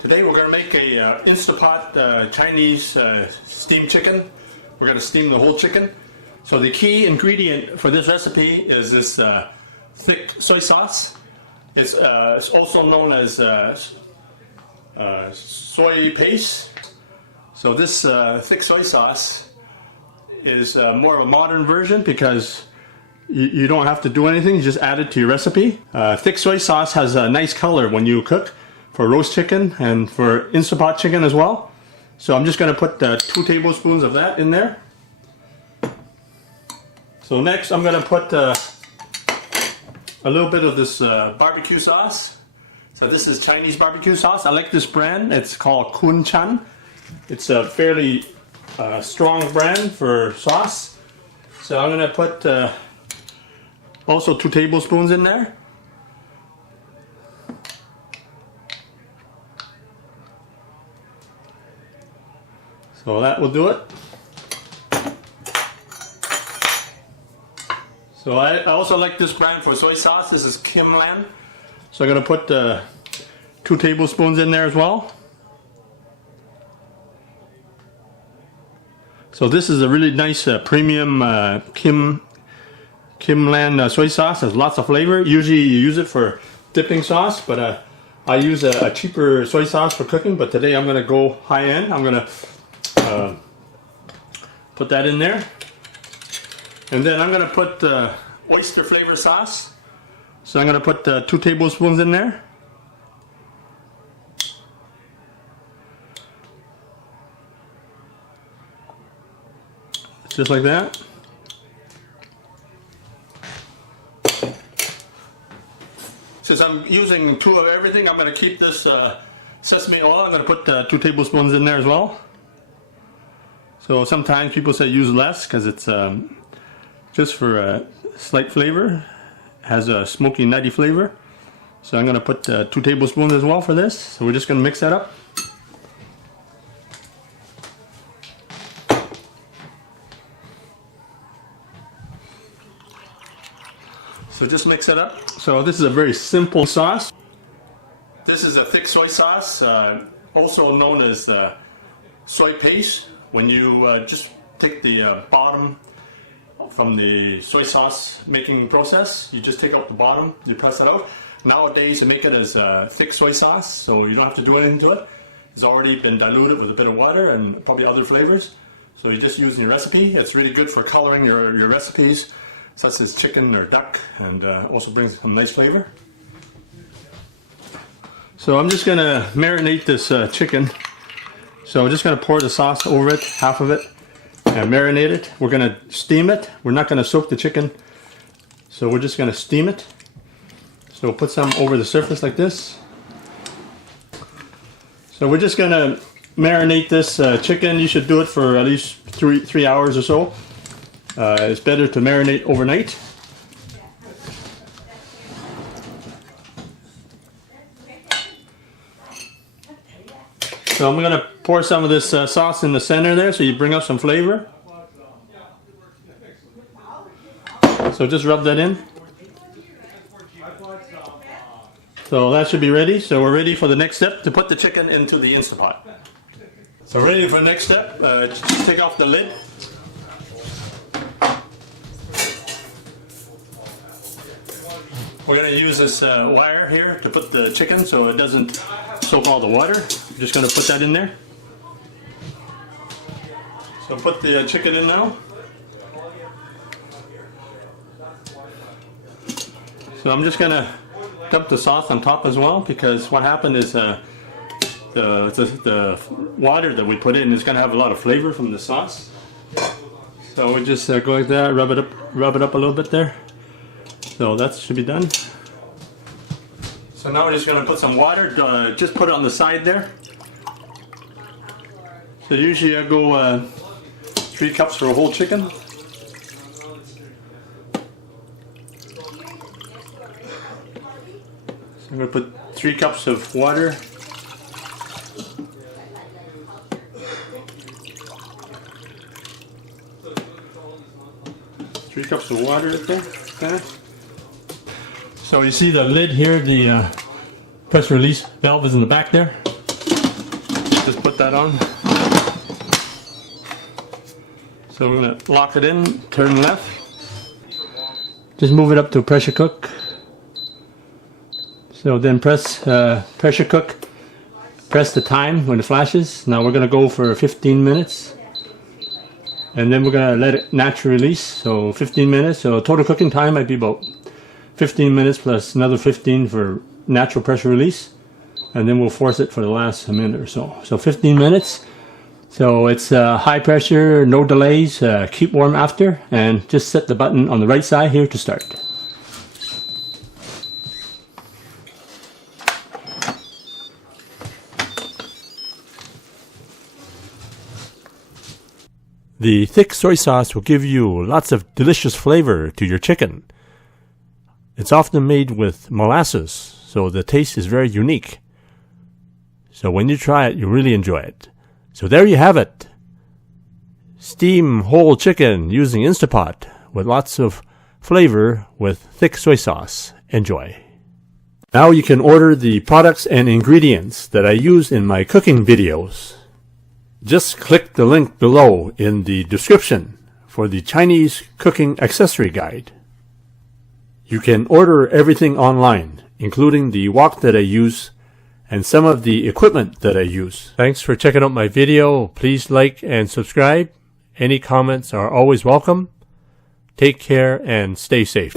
Today we're going to make a Instapot Chinese steamed chicken. We're going to steam the whole chicken. So the key ingredient for this recipe is this thick soy sauce. It's also known as soy paste. So this thick soy sauce is more of a modern version because you don't have to do anything, you just add it to your recipe. Thick soy sauce has a nice color when you cook for roast chicken and for Instapot chicken as well. So I'm just going to put 2 tablespoons of that in there. So next I'm going to put a little bit of this barbecue sauce. So this is Chinese barbecue sauce. I like this brand. It's called Kun Chan. It's a fairly strong brand for sauce. So I'm going to put also 2 tablespoons in there. So that will do it. So I also like this brand for soy sauce. This is Kim Lan. So I'm going to put 2 tablespoons in there as well. So this is a really nice premium Kim Lan soy sauce. Has lots of flavor. Usually you use it for dipping sauce, but I use a cheaper soy sauce for cooking. But today I'm going to go high end. I'm going to put that in there, and then I'm going to put oyster flavor sauce. So I'm going to put 2 tablespoons in there. Just like that. Since I'm using 2 of everything, I'm going to keep this sesame oil. I'm going to put 2 tablespoons in there as well. So sometimes people say use less because it's just for a slight flavor. It has a smoky, nutty flavor. So I'm going to put 2 tablespoons as well for this. So we're just going to mix that up. So just mix it up. So this is a very simple sauce. This is a thick soy sauce, also known as soy paste. When you just take the bottom from the soy sauce making process, you just take out the bottom, you press it out. Nowadays you make it as thick soy sauce, so you don't have to do anything to it. It's already been diluted with a bit of water and probably other flavors. So you just use in your recipe. It's really good for coloring your recipes, such as chicken or duck, and also brings some nice flavor. So I'm just going to marinate this chicken. So I'm just going to pour the sauce over it, half of it, and marinate it. We're going to steam it. We're not going to soak the chicken, so we're just going to steam it. So we'll put some over the surface like this. So we're just going to marinate this chicken. You should do it for at least 3 hours or so. It's better to marinate overnight. So I'm going to pour some of this sauce in the center there so you bring up some flavor. So just rub that in. So that should be ready. So we're ready for the next step, to put the chicken into the Instapot. So ready for the next step, just take off the lid. We're going to use this wire here to put the chicken so it doesn't soak all the water. I'm just going to put that in there. So put the chicken in now. So I'm just going to dump the sauce on top as well, because what happened is the water that we put in is going to have a lot of flavor from the sauce. So we just go like that, rub it up a little bit there. So that should be done. So now we're just going to put some water, just put it on the side there. So usually I go 3 cups for a whole chicken. So I'm going to put 3 cups of water. Three cups of water right there. Okay. So you see the lid here, the press release valve is in the back there. just put that on. So we're going to lock it in, turn left. Just move it up to pressure cook. So then press pressure cook. Press the time when it flashes. Now we're going to go for 15 minutes. And then we're going to let it naturally release. So 15 minutes. So total cooking time might be about 15 minutes plus another 15 for natural pressure release. And then we'll force it for the last minute or so. So 15 minutes. So it's high pressure, no delays, keep warm after, and just set the button on the right side here to start. The thick soy sauce will give you lots of delicious flavor to your chicken. It's often made with molasses, so the taste is very unique. So when you try it, you'll really enjoy it. So there you have it. Steam whole chicken using Instapot with lots of flavor with thick soy sauce. Enjoy. Now you can order the products and ingredients that I use in my cooking videos. Just click the link below in the description for the Chinese cooking accessory guide. You can order everything online, including the wok that I use and some of the equipment that I use. Thanks for checking out my video. Please like and subscribe. Any comments are always welcome. Take care and stay safe.